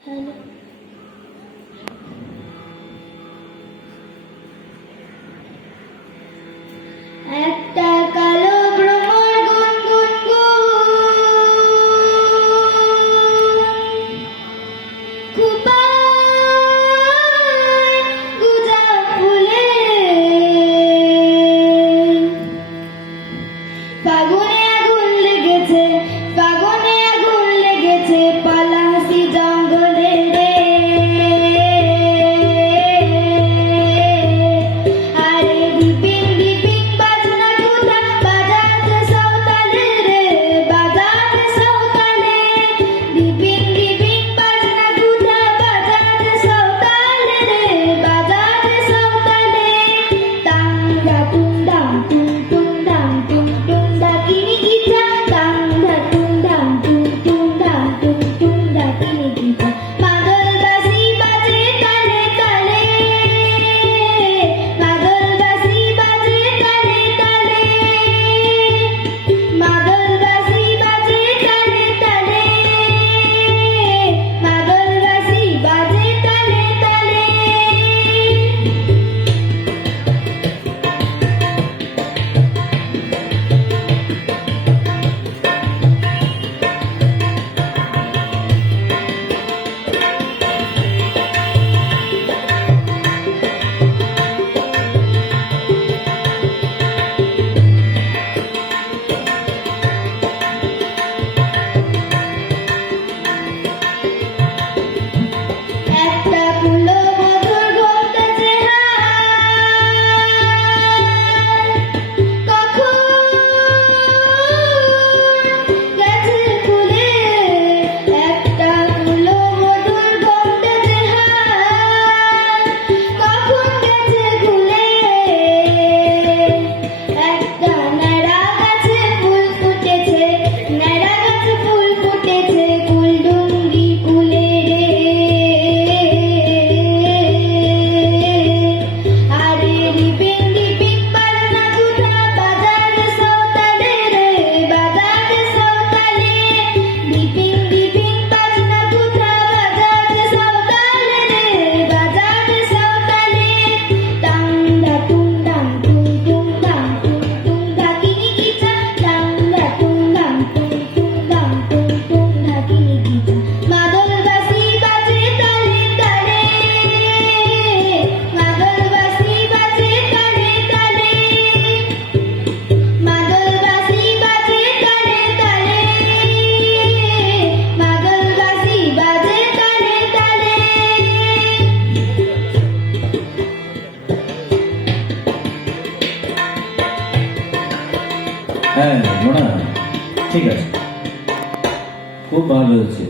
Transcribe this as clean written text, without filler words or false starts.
একটা কালো ভ্রমর গুনগুন খোঁপায় গুজা ফুলে ফাগুনে আগুন লেগেছে, ফাগুনে আগুন লেগেছে পালাসি জঙ্গলে রে। আরে ডিপিং ডিপিং বাজনা গুদা বাজাতে সাঁওতালে রে, বাজাতে সাঁওতালে। ডিপিং ডিপিং বাজনা গুদা বাজাতে সাঁওতালে রে, বাজাতে সাঁওতালে। তাংগা টুংডাং টুং টুংডাং টুং টুং ডাকিনি গিটা, তাংগা টুংডাং টুং টুংডাং টুং টুং ডাকিনি গিটা। মাদল বাঁশি বাজে তালে তালে, মাদল বাঁশি বাজে তালে তালে, মাদল বাঁশি বাজে তালে তালে, মাদল বাঁশি বাজে তালে তালে। একটা ফুলো মধুর ঘুমতেছে কখন গেছে ফুলে। একটা ফুলো মধুর ঘুমতেছে কখন গেছে ফুলে। একটা ন্যাড়া গাছে ফুল ফুটেছে, ন্যাড়া গাছে ফুল ফুটেছে কুলডুঙ্গি কুলে রে। আরে ডিপিং ডিপিং বাজনা গুদা বাজাতে সাঁওতালে রে, বাজাতে সাঁওতালে। ডিপিং ডিপিং বাজনা গুদা বাজাতে সাঁওতালে রে, বাজাতে সাঁওতালে। তাংগা টুংডাং টুং টুংডাং টুং টুং ডাকিনি গিটা, তাংগা টুংডাং টুং টুংডাং টুং টুং ডাকিনি গিটা। মাদল বাঁশি বাজে তালে তালে, মাদল বাঁশি বাজে তালে তালে, মাদল বাঁশি বাজে তালে তালে, মাদল বাঁশি বাজে তালে তালে। হ্যাঁ মোনা, ঠিক আছে, খুব ভালো হয়েছে।